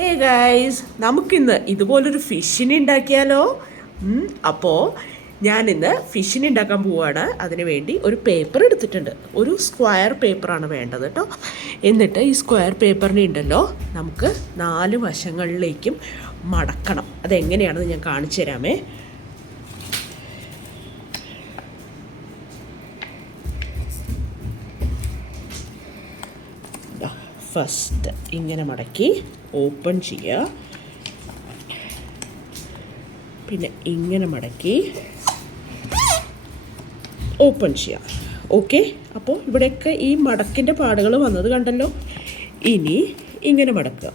Hey guys, നമുക്കിന്ന് ഇതുപോലൊരു ഫിഷിനെ ഉണ്ടാക്കിയാലോ? അപ്പോൾ ഞാനിന്ന് ഫിഷിനെ ഉണ്ടാക്കാൻ പോവുകയാണ്. അതിന് വേണ്ടി ഒരു പേപ്പർ എടുത്തിട്ടുണ്ട്. ഒരു സ്ക്വയർ പേപ്പറാണ് വേണ്ടത് കേട്ടോ. എന്നിട്ട് ഈ സ്ക്വയർ പേപ്പറിനെ ഉണ്ടല്ലോ നമുക്ക് 4 വശങ്ങളിലേക്കും മടക്കണം. അതെങ്ങനെയാണെന്ന് ഞാൻ കാണിച്ചു തരാമേ. ഫസ്റ്റ് ഇങ്ങനെ മടക്കി ഓപ്പൺ ചെയ്യുക. പിന്നെ ഇങ്ങനെ മടക്കി ഓപ്പൺ ചെയ്യുക. ഓക്കെ, അപ്പോൾ ഇവിടെയൊക്കെ ഈ മടക്കിൻ്റെ പാടുകൾ വന്നത് കണ്ടല്ലോ. ഇനി ഇങ്ങനെ മടക്കുക.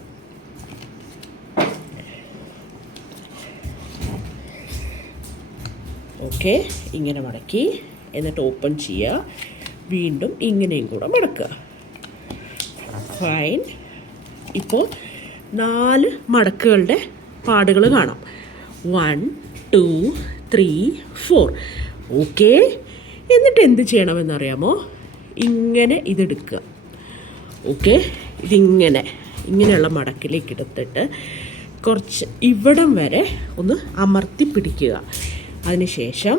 ഓക്കെ, ഇങ്ങനെ മടക്കി എന്നിട്ട് ഓപ്പൺ ചെയ്യുക. വീണ്ടും ഇങ്ങനെയും കൂടെ മടക്കുക. ഫൈൻ. ഇപ്പോൾ 4 മടക്കുകളുടെ പാടുകൾ കാണാം. 1 2 3 4. ഓക്കെ, എന്നിട്ട് എന്ത് ചെയ്യണമെന്നറിയാമോ? ഇങ്ങനെ ഇതെടുക്കുക. ഓക്കെ, ഇങ്ങനെയുള്ള മടക്കിലേക്ക് എടുത്തിട്ട് കുറച്ച് ഇവിടം വരെ ഒന്ന് അമർത്തി പിടിക്കുക. അതിനുശേഷം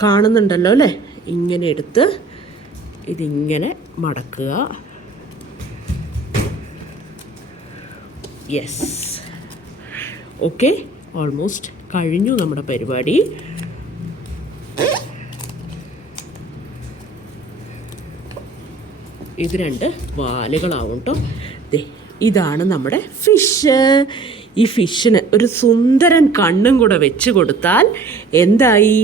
കാണുന്നുണ്ടല്ലോ അല്ലേ? ഇങ്ങനെ എടുത്ത് ഇതിങ്ങനെ മടക്കുക. യെസ്, ഓക്കെ, ഓൾമോസ്റ്റ് കഴിഞ്ഞു നമ്മുടെ പരിപാടി. ഇത് 2 വാലുകളാവും കേട്ടോ. ഇതാണ് നമ്മുടെ ഫിഷ്. ഈ ഫിഷിന് ഒരു സുന്ദരൻ കണ്ണും കൂടെ വെച്ച് കൊടുത്താൽ എന്തായി?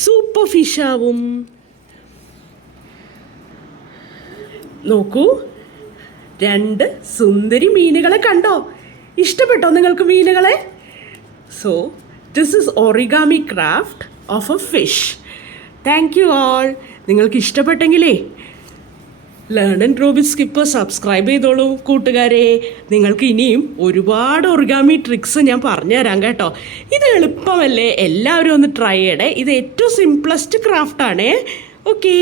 സൂപ്പർ ഫിഷാവും. നോക്കൂ, 2 സുന്ദരി മീനുകളെ കണ്ടോ? ഇഷ്ടപ്പെട്ടോ നിങ്ങൾക്ക് മീനുകളെ? So this is origami craft of a fish. Thank you all. നിങ്ങൾക്ക് ഇഷ്ടപ്പെട്ടെങ്കിലേ learn and grow with skipper subscribe ചെയ്തോളൂ കൂട്ടുകാരെ. നിങ്ങൾക്ക് ഇനിയും ഒരുപാട് ഒറിഗാമി ട്രിക്സ് ഞാൻ പറഞ്ഞുതരാം കേട്ടോ. ഇത് എളുപ്പമല്ലേ? എല്ലാവരും ഒന്ന് ട്രൈ ചെയ്യണേ. ഇത് ഏറ്റവും സിംപ്ലസ്റ്റ് ക്രാഫ്റ്റാണേ. ഓക്കേ.